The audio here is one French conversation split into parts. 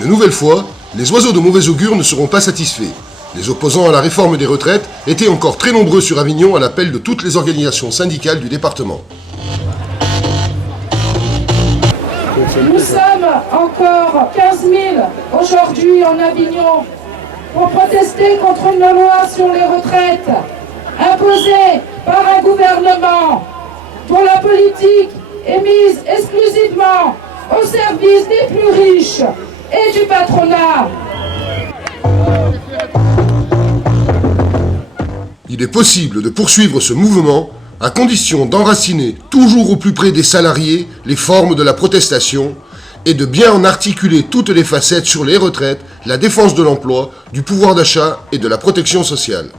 Une nouvelle fois, les oiseaux de mauvais augure ne seront pas satisfaits. Les opposants à la réforme des retraites étaient encore très nombreux sur Avignon à l'appel de toutes les organisations syndicales du département. Nous sommes encore 15 000 aujourd'hui en Avignon pour protester contre une loi sur les retraites imposée par un gouvernement dont la politique est mise exclusivement au service des plus riches et du patronat. Il est possible de poursuivre ce mouvement à condition d'enraciner toujours au plus près des salariés les formes de la protestation et de bien en articuler toutes les facettes sur les retraites, la défense de l'emploi, du pouvoir d'achat et de la protection sociale.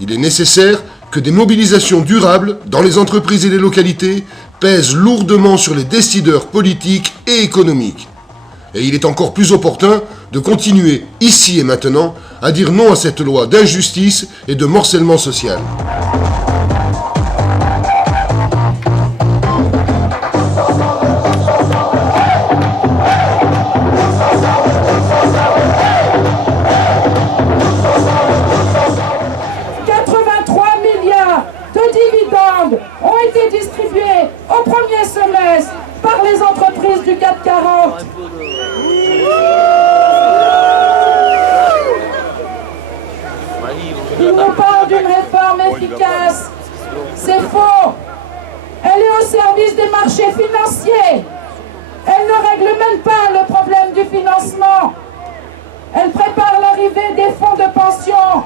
Il est nécessaire que des mobilisations durables dans les entreprises et les localités pèsent lourdement sur les décideurs politiques et économiques. Et il est encore plus opportun de continuer, ici et maintenant, à dire non à cette loi d'injustice et de morcellement social. Ont été distribués au premier semestre par les entreprises du CAC 40. Ils nous parlent d'une réforme efficace. C'est faux. Elle est au service des marchés financiers. Elle ne règle même pas le problème du financement. Elle prépare l'arrivée des fonds de pension.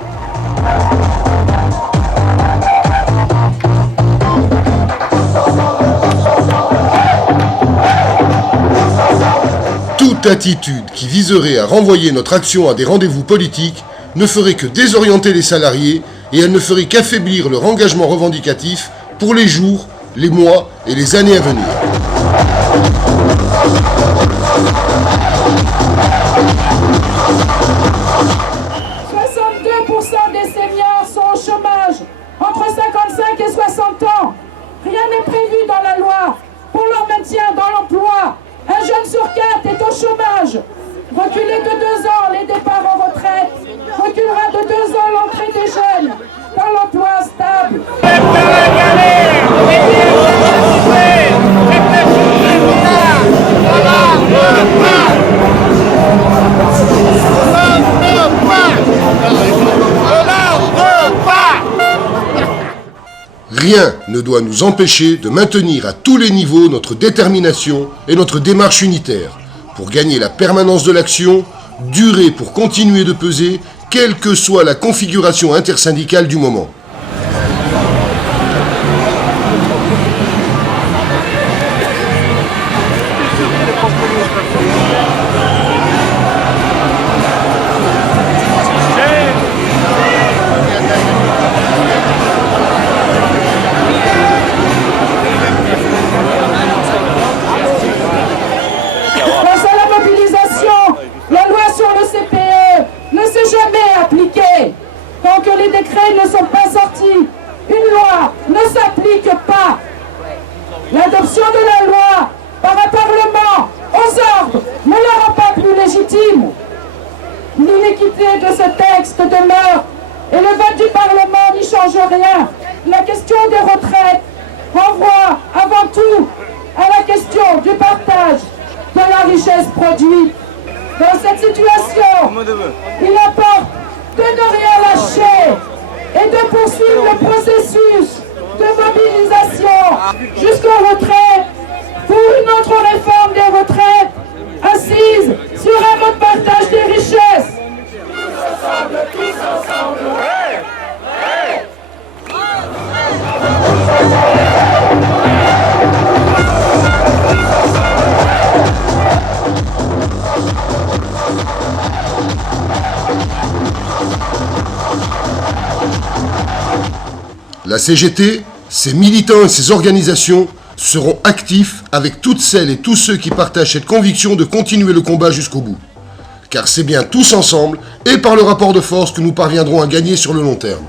Toute attitude qui viserait à renvoyer notre action à des rendez-vous politiques ne ferait que désorienter les salariés et elle ne ferait qu'affaiblir leur engagement revendicatif pour les jours, les mois et les années à venir. Des seniors sont au chômage, entre 55 et 60 ans. Rien n'est prévu dans la loi pour leur maintien dans l'emploi. Un jeune sur 4 est au chômage. Reculer de 2 ans les départs en retraite, reculera de 2 ans l'entrée des jeunes dans l'emploi stable. Rien ne doit nous empêcher de maintenir à tous les niveaux notre détermination et notre démarche unitaire pour gagner la permanence de l'action, durer pour continuer de peser, quelle que soit la configuration intersyndicale du moment. Tant que les décrets ne sont pas sortis, une loi ne s'applique pas. L'adoption de la loi par un Parlement aux ordres ne la rend pas plus légitime. L'iniquité de ce texte demeure et le vote du Parlement n'y change rien. La question des retraites renvoie avant tout à la question du partage de la richesse produite. Dans cette situation, il importe de ne rien lâcher et de poursuivre le processus de mobilisation jusqu'au retrait pour une autre réforme des retraites assise sur un mode partage des richesses. Tous ensemble, hey, hey. La CGT, ses militants et ses organisations seront actifs avec toutes celles et tous ceux qui partagent cette conviction de continuer le combat jusqu'au bout. Car c'est bien tous ensemble et par le rapport de force que nous parviendrons à gagner sur le long terme.